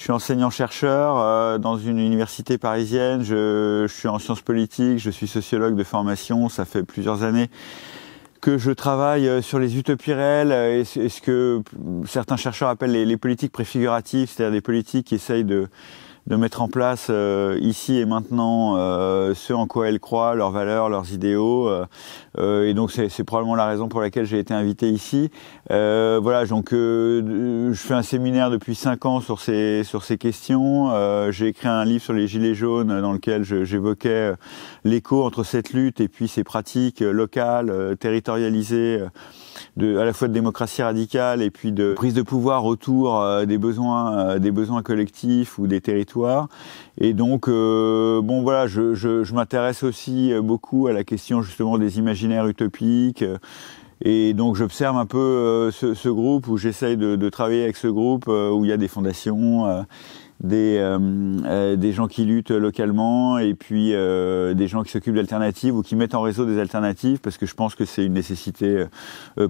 Je suis enseignant-chercheur dans une université parisienne. Je suis en sciences politiques, je suis sociologue de formation. Ça fait plusieurs années que je travaille sur les utopies réelles et ce que certains chercheurs appellent les politiques préfiguratives, c'est-à-dire des politiques qui essayent de mettre en place ici et maintenant ce en quoi elles croient, leurs valeurs, leurs idéaux. Et donc c'est probablement la raison pour laquelle j'ai été invité ici. Voilà, donc je fais un séminaire depuis 5 ans sur ces questions. J'ai écrit un livre sur les gilets jaunes dans lequel j'évoquais l'écho entre cette lutte et puis ces pratiques locales, territorialisées, à la fois de démocratie radicale et puis de prise de pouvoir autour des besoins collectifs ou des territoires. Et donc, bon voilà, je m'intéresse aussi beaucoup à la question justement des imaginaires utopiques. Et donc j'observe un peu ce groupe, où j'essaye de travailler avec ce groupe, où il y a des fondations, des gens qui luttent localement et puis des gens qui s'occupent d'alternatives ou qui mettent en réseau des alternatives, parce que je pense que c'est une nécessité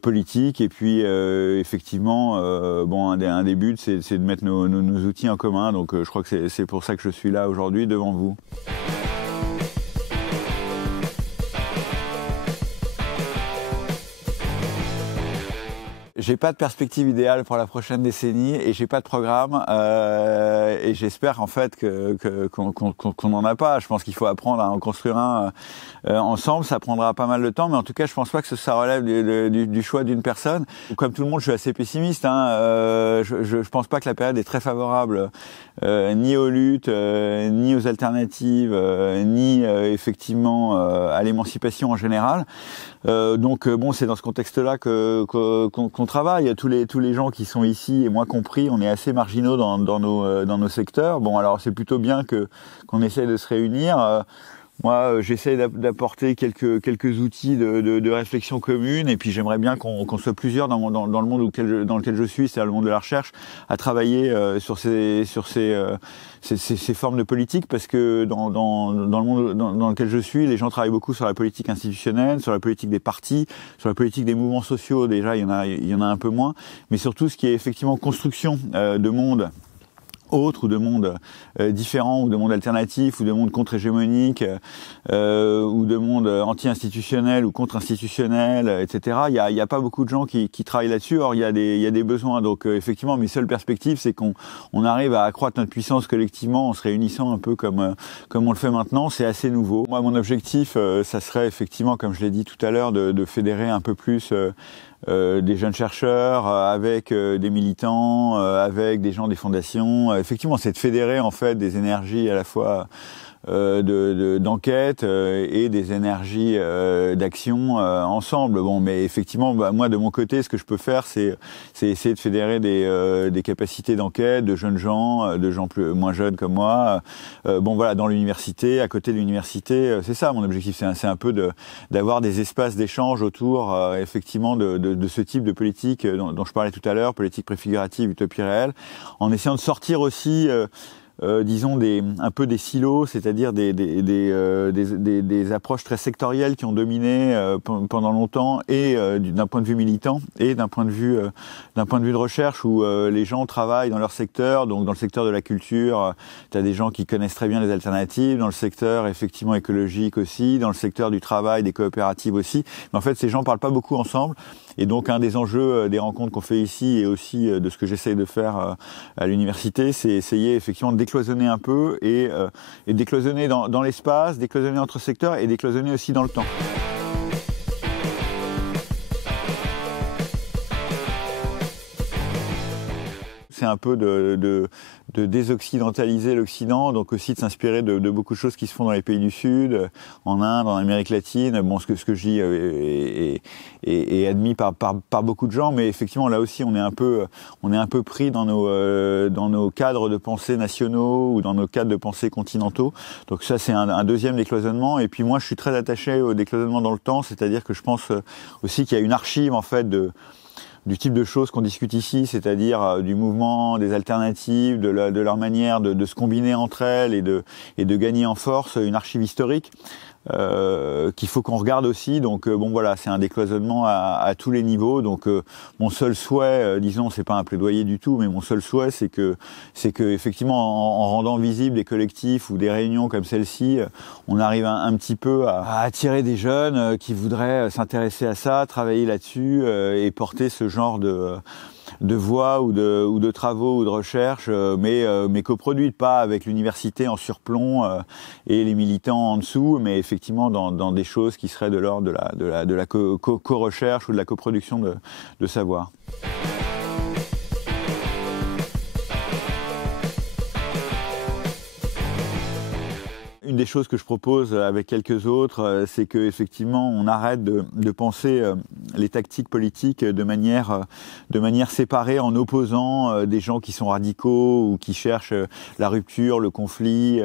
politique. Et puis effectivement, bon, un des buts, c'est de mettre nos outils en commun. Donc je crois que c'est pour ça que je suis là aujourd'hui devant vous. J'ai pas de perspective idéale pour la prochaine décennie et j'ai pas de programme et j'espère en fait qu'on n'en a pas. Je pense qu'il faut apprendre à en construire un ensemble. Ça prendra pas mal de temps, mais en tout cas, je pense pas que ça relève du choix d'une personne. Comme tout le monde, je suis assez pessimiste. Je pense pas que la période est très favorable ni aux luttes, ni aux alternatives, ni effectivement à l'émancipation en général. Donc bon, c'est dans ce contexte-là qu'on travaille. Tous les gens qui sont ici, et moi compris, on est assez marginaux dans nos secteurs. Bon, alors c'est plutôt bien qu'on essaye de se réunir. Moi, j'essaie d'apporter quelques outils de réflexion commune, et puis j'aimerais bien qu'on soit plusieurs dans le monde dans lequel je suis, c'est-à-dire le monde de la recherche, à travailler sur ces formes de politique, parce que dans le monde dans lequel je suis, les gens travaillent beaucoup sur la politique institutionnelle, sur la politique des partis, sur la politique des mouvements sociaux. Déjà, il y en a un peu moins, mais surtout ce qui est effectivement construction de monde autres, ou de mondes différents, ou de mondes alternatifs, ou de mondes contre-hégémoniques, ou de mondes anti-institutionnels ou contre-institutionnels, etc. Il y a pas beaucoup de gens qui travaillent là-dessus. Or, il y a des besoins. Donc, effectivement, mes seules perspectives, c'est qu'on arrive à accroître notre puissance collectivement en se réunissant un peu comme on le fait maintenant. C'est assez nouveau. Moi, mon objectif, ça serait effectivement, comme je l'ai dit tout à l'heure, de fédérer un peu plus des jeunes chercheurs, avec des militants, avec des gens des fondations. Effectivement, c'est de fédérer en fait des énergies à la fois d'enquête et des énergies d'action ensemble. Bon, mais effectivement, moi de mon côté, ce que je peux faire, c'est essayer de fédérer des capacités d'enquête de jeunes gens, de gens moins jeunes comme moi. Bon voilà, dans l'université, à côté de l'université, c'est ça mon objectif. C'est un peu d'avoir des espaces d'échange autour, effectivement, de ce type de politique dont je parlais tout à l'heure, politique préfigurative, utopie réelle, en essayant de sortir aussi disons un peu des silos, c'est-à-dire des approches très sectorielles qui ont dominé pendant longtemps, et d'un point de vue militant et d'un point de vue de recherche, où les gens travaillent dans leur secteur. Donc dans le secteur de la culture, tu as des gens qui connaissent très bien les alternatives, dans le secteur effectivement écologique aussi, dans le secteur du travail, des coopératives aussi. Mais en fait, ces gens parlent pas beaucoup ensemble. Et donc un des enjeux des rencontres qu'on fait ici, et aussi de ce que j'essaye de faire à l'université, c'est essayer effectivement de décloisonner un peu, et décloisonner dans l'espace, décloisonner entre secteurs, et décloisonner aussi dans le temps. C'est un peu de désoccidentaliser l'Occident, donc aussi de s'inspirer de beaucoup de choses qui se font dans les pays du Sud, en Inde, en Amérique latine. Bon, ce que je dis est admis par beaucoup de gens, mais effectivement là aussi on est un peu pris dans nos cadres de pensée nationaux, ou dans nos cadres de pensée continentaux. Donc ça, c'est un deuxième décloisonnement. Et puis moi, je suis très attaché au décloisonnement dans le temps, c'est-à-dire que je pense aussi qu'il y a une archive en fait du type de choses qu'on discute ici, c'est-à-dire du mouvement, des alternatives, de leur manière de se combiner entre elles et de gagner en force, une archive historique qu'il faut qu'on regarde aussi. Donc bon voilà, c'est un décloisonnement à tous les niveaux. Donc mon seul souhait, disons, c'est pas un plaidoyer du tout, mais mon seul souhait, c'est que effectivement, en rendant visibles des collectifs ou des réunions comme celle-ci, on arrive un petit peu à attirer des jeunes qui voudraient s'intéresser à ça, travailler là-dessus et porter ce genre de voix ou de travaux ou de recherche, mais coproduites, pas avec l'université en surplomb et les militants en dessous, mais effectivement dans des choses qui seraient de l'ordre de la co-recherche ou de la coproduction de savoir. Une des choses que je propose avec quelques autres, c'est qu'effectivement on arrête de penser les tactiques politiques de manière séparée, en opposant des gens qui sont radicaux ou qui cherchent la rupture, le conflit,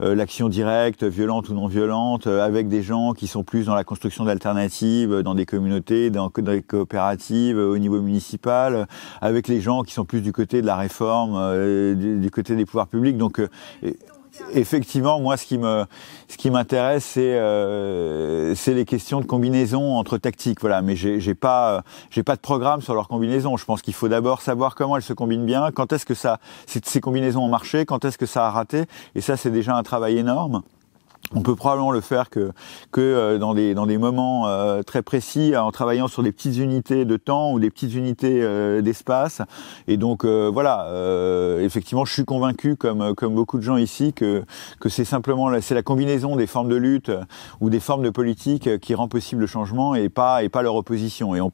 l'action directe, violente ou non violente, avec des gens qui sont plus dans la construction d'alternatives, dans des communautés, dans des coopératives, au niveau municipal, avec les gens qui sont plus du côté de la réforme, du côté des pouvoirs publics. Donc effectivement, moi, ce qui m'intéresse, c'est les questions de combinaison entre tactiques. Voilà, mais j'ai pas de programme sur leur combinaison. Je pense qu'il faut d'abord savoir comment elles se combinent bien, quand est-ce que ces combinaisons ont marché, quand est-ce que ça a raté. Et ça, c'est déjà un travail énorme. On peut probablement le faire que dans des moments très précis, en travaillant sur des petites unités de temps ou des petites unités d'espace. Et donc voilà, effectivement, je suis convaincu, comme beaucoup de gens ici, que c'est la combinaison des formes de lutte ou des formes de politique qui rend possible le changement et pas leur opposition. Et on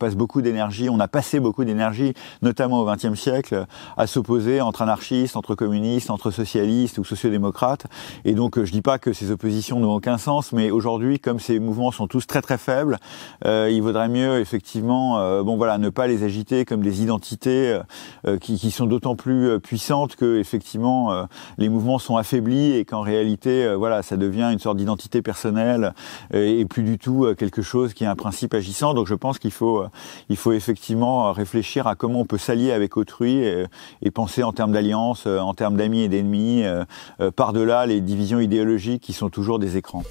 a passé beaucoup d'énergie, notamment au XXe siècle, à s'opposer entre anarchistes, entre communistes, entre socialistes ou sociodémocrates. Et donc je dis pas que ces oppositions n'ont aucun sens, mais aujourd'hui, comme ces mouvements sont tous très très faibles, il vaudrait mieux effectivement ne pas les agiter comme des identités qui sont d'autant plus puissantes que effectivement les mouvements sont affaiblis et qu'en réalité ça devient une sorte d'identité personnelle et plus du tout quelque chose qui est un principe agissant. Donc je pense qu'il faut effectivement réfléchir à comment on peut s'allier avec autrui et penser en termes d'alliance, en termes d'amis et d'ennemis, par-delà les divisions idéologiques qui sont toujours des écrans.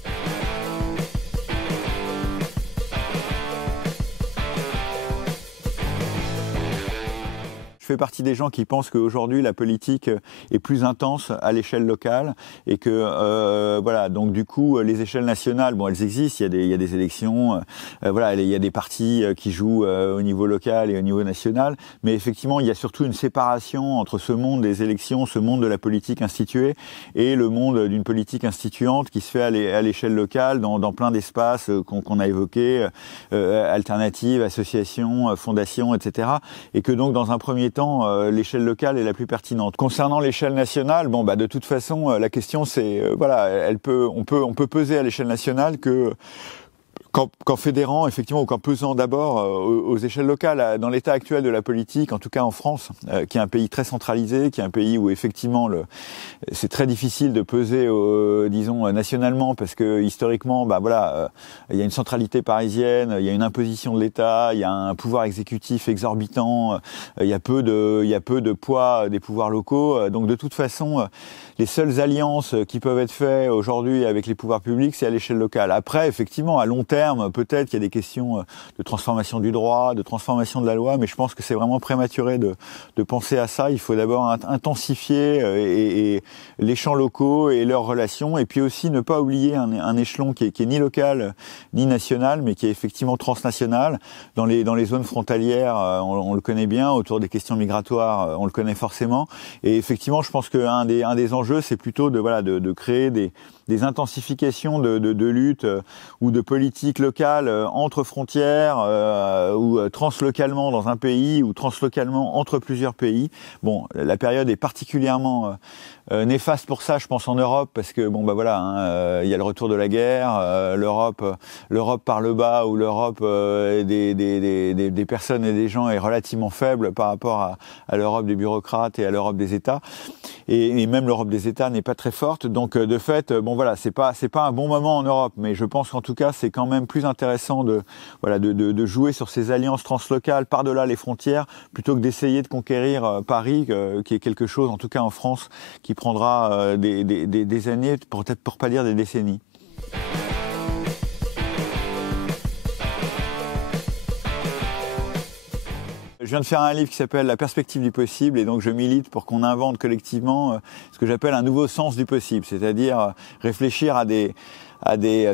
Je fais partie des gens qui pensent qu'aujourd'hui la politique est plus intense à l'échelle locale et que donc du coup les échelles nationales, elles existent, il y a des élections, il y a des partis qui jouent au niveau local et au niveau national, mais effectivement il y a surtout une séparation entre ce monde des élections, ce monde de la politique instituée et le monde d'une politique instituante qui se fait à l'échelle locale dans plein d'espaces qu'on a évoqués, alternatives, associations, fondations, etc. Et que donc dans un premier temps, l'échelle locale est la plus pertinente. Concernant l'échelle nationale, de toute façon, la question c'est, on peut peser à l'échelle nationale qu'en fédérant, effectivement, ou qu'en pesant d'abord aux échelles locales, dans l'état actuel de la politique, en tout cas en France, qui est un pays très centralisé, qui est un pays où effectivement c'est très difficile de peser, disons, nationalement, parce que historiquement, il y a une centralité parisienne, il y a une imposition de l'État, il y a un pouvoir exécutif exorbitant, il y a peu de poids des pouvoirs locaux. Donc de toute façon, les seules alliances qui peuvent être faites aujourd'hui avec les pouvoirs publics, c'est à l'échelle locale. Après, effectivement, à long terme, peut-être qu'il y a des questions de transformation du droit, de transformation de la loi, mais je pense que c'est vraiment prématuré de penser à ça. Il faut d'abord intensifier et les champs locaux et leurs relations, et puis aussi ne pas oublier un échelon qui est ni local ni national, mais qui est effectivement transnational. Dans les zones frontalières, on le connaît bien, autour des questions migratoires, on le connaît forcément. Et effectivement, je pense qu'un des enjeux, c'est plutôt de créer des intensifications de lutte ou de politique locale entre frontières ou translocalement dans un pays ou translocalement entre plusieurs pays. Bon, la période est particulièrement néfaste pour ça, je pense, en Europe, parce que il y a le retour de la guerre, l'Europe par le bas, ou l'Europe des personnes et des gens est relativement faible par rapport à l'Europe des bureaucrates et à l'Europe des États, et même l'Europe des États n'est pas très forte. Donc de fait, c'est pas un bon moment en Europe, mais je pense qu'en tout cas c'est quand même plus intéressant de jouer sur ces alliances translocales par-delà les frontières, plutôt que d'essayer de conquérir Paris, qui est quelque chose, en tout cas en France, qui prendra des années, pour pas dire des décennies. Je viens de faire un livre qui s'appelle La perspective du possible, et donc je milite pour qu'on invente collectivement ce que j'appelle un nouveau sens du possible, c'est-à-dire réfléchir à des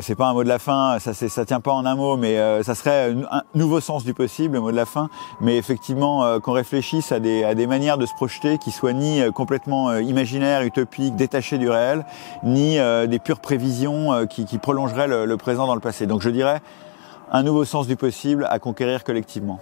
c'est pas un mot de la fin, ça tient pas en un mot, mais ça serait un nouveau sens du possible, le mot de la fin, mais effectivement qu'on réfléchisse à des manières de se projeter qui soient ni complètement imaginaires, utopiques, détachées du réel, ni des pures prévisions qui prolongeraient le présent dans le passé. Donc je dirais un nouveau sens du possible à conquérir collectivement.